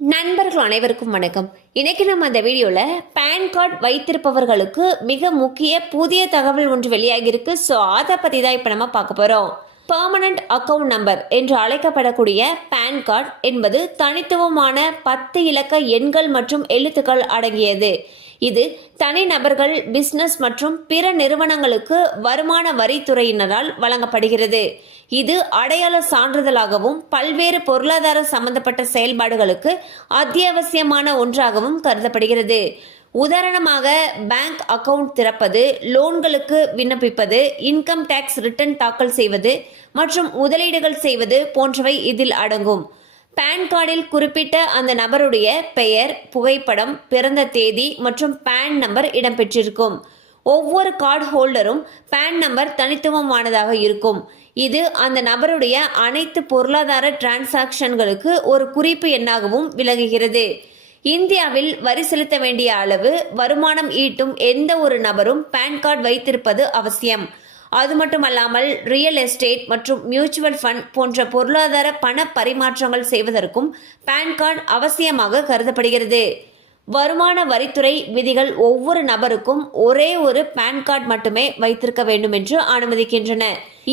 நண்பர்கள் அனைவருக்கும் வணக்கம். இன்றைக்கி நம்ம அந்த வீடியோவில் பேன் கார்டு வைத்திருப்பவர்களுக்கு மிக முக்கிய புதிய தகவல் ஒன்று வெளியாகியிருக்கு. ஸோ அதை பற்றி தான் இப்போ நம்ம பார்க்க போகிறோம் பர்மனண்ட் அக்கவுண்ட் நம்பர் என்று அழைக்கப்படக்கூடிய பேன் கார்டு என்பது தனித்துவமான பத்து இலக்க எண்கள் மற்றும் எழுத்துக்கள் அடங்கியது. இது தனிநபர்கள் பிசினஸ் மற்றும் பிற நிறுவனங்களுக்கு வருமான வரித்துறையினரால் வழங்கப்படுகிறது. இது அடையாள சான்றிதழாகவும் பல்வேறு பொருளாதார சம்பந்தப்பட்ட செயல்பாடுகளுக்கு அத்தியாவசியமான ஒன்றாகவும் கருதப்படுகிறது. உதாரணமாக பேங்க் அக்கவுண்ட் திறப்பது லோன்களுக்கு விண்ணப்பிப்பது இன்கம் டேக்ஸ் ரிட்டர்ன் தாக்கல் செய்வது மற்றும் முதலீடுகள் செய்வது போன்றவை இதில் அடங்கும். பான் கார்டில் குறிப்பிட்ட அந்த நபருடைய பெயர் புகைப்படம் பிறந்த தேதி மற்றும் பான் நம்பர் இடம்பெற்றிருக்கும். ஒவ்வொரு கார்டு ஹோல்டரும் பான் நம்பர் தனித்துவமானதாக இருக்கும். இது அந்த நபருடைய அனைத்து பொருளாதார டிரான்சாக்ஷன்களுக்கு ஒரு குறிப்பு எண்ணாகவும் விளங்குகிறது. இந்தியாவில் வரி செலுத்த வேண்டிய அளவு வருமானம் ஈட்டும் எந்த ஒரு நபரும் பான் கார்டு வைத்திருப்பது அவசியம். அது மட்டுமல்லாமல் ரியல் எஸ்டேட் மற்றும் மியூச்சுவல் ஃபண்ட் போன்ற பொருளாதார பண பரிமாற்றங்கள் செய்வதற்கும் பான் கார்டு அவசியமாக கருதப்படுகிறது. வருமான வரித்துறை விதிகள் ஒவ்வொரு நபருக்கும் ஒரே ஒரு பான் கார்டு மட்டுமே வைத்திருக்க வேண்டும் என்று அனுமதிக்கின்றன.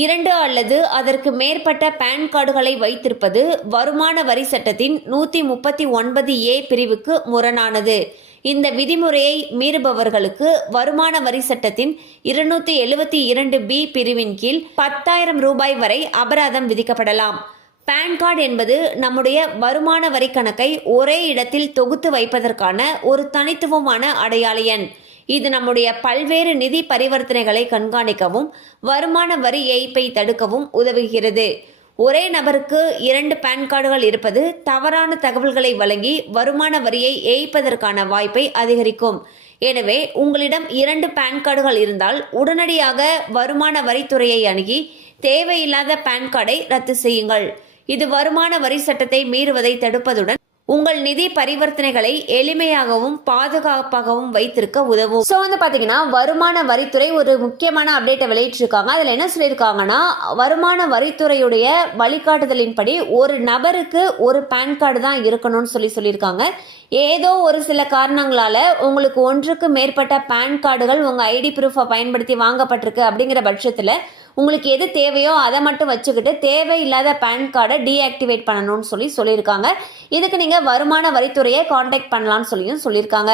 இரண்டு அல்லது அதற்கு மேற்பட்ட பான் கார்டுகளை வைத்திருப்பது வருமான வரி சட்டத்தின் நூத்தி முப்பத்தி ஒன்பது ஏ பிரிவுக்கு முரணானது. இந்த விதிமுறையை மீறுபவர்களுக்கு வருமான வரி சட்டத்தின் இருநூத்தி எழுபத்தி இரண்டு பி பிரிவின் கீழ் பத்தாயிரம் ரூபாய் வரை அபராதம் விதிக்கப்படலாம். பான் கார்டு என்பது நம்முடைய வருமான வரி கணக்கை ஒரே இடத்தில் தொகுத்து வைப்பதற்கான ஒரு தனித்துவமான அடையாள எண். இது நம்முடைய பல்வேறு நிதி பரிவர்த்தனைகளை கண்காணிக்கவும் வருமான வரி ஏய்ப்பை தடுக்கவும் உதவுகிறது. ஒரே நபருக்கு இரண்டு பான் கார்டுகள் இருப்பது தவறான தகவல்களை வழங்கி வருமான வரியை ஏய்ப்பதற்கான வாய்ப்பை அதிகரிக்கும். எனவே உங்களிடம் இரண்டு பான் கார்டுகள் இருந்தால் உடனடியாக வருமான வரித்துறையை அணுகி தேவையில்லாத பான் கார்டை ரத்து செய்யுங்கள். இது வருமான வரி சட்டத்தை மீறுவதை தடுப்பதுடன் உங்கள் நிதி பரிவர்த்தனைகளை எளிமையாகவும் பாதுகாப்பாகவும் வைத்திருக்க உதவும். ஸோ வந்து பார்த்தீங்கன்னா வருமான வரித்துறை ஒரு முக்கியமான அப்டேட்டை வெளியிட்டிருக்காங்க. அதில் என்ன சொல்லியிருக்காங்கன்னா வருமான வரித்துறையுடைய வழிகாட்டுதலின்படி ஒரு நபருக்கு ஒரு பேன் கார்டு தான் இருக்கணும்னு சொல்லி சொல்லியிருக்காங்க. ஏதோ ஒரு சில காரணங்களால உங்களுக்கு ஒன்றுக்கு மேற்பட்ட பேன் கார்டுகள் உங்கள் ஐடி ப்ரூஃபை பயன்படுத்தி வாங்கப்பட்டிருக்கு அப்படிங்கிற பட்சத்தில் உங்களுக்கு எது தேவையோ அதை மட்டும் வச்சுக்கிட்டு தேவையில்லாத பேன் கார்டை டீஆக்டிவேட் பண்ணணும்னு சொல்லி சொல்லியிருக்காங்க. இதுக்கு நீங்கள் வருமான வரித்துறையை காண்டாக்ட் பண்ணலாம்னு சொல்லியும் சொல்லியிருக்காங்க.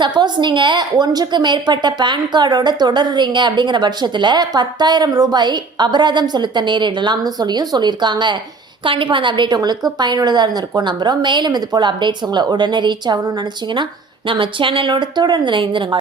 சப்போஸ் நீங்கள் ஒன்றுக்கு மேற்பட்ட பேன் கார்டோட தொடருறீங்க அப்படிங்கிற பட்சத்தில் பத்தாயிரம் ரூபாய் அபராதம் செலுத்த நேரிடலாம்னு சொல்லியும் சொல்லியிருக்காங்க. கண்டிப்பாக அந்த அப்டேட் உங்களுக்கு பயனுள்ளதாக இருந்திருக்கும் நம்புகிறோம் மேலும் இது போல் அப்டேட்ஸ் உங்களை உடனே ரீச் ஆகணும்னு நினச்சிங்கன்னா நம்ம சேனலோட தொடர்ந்து இணைந்திருங்க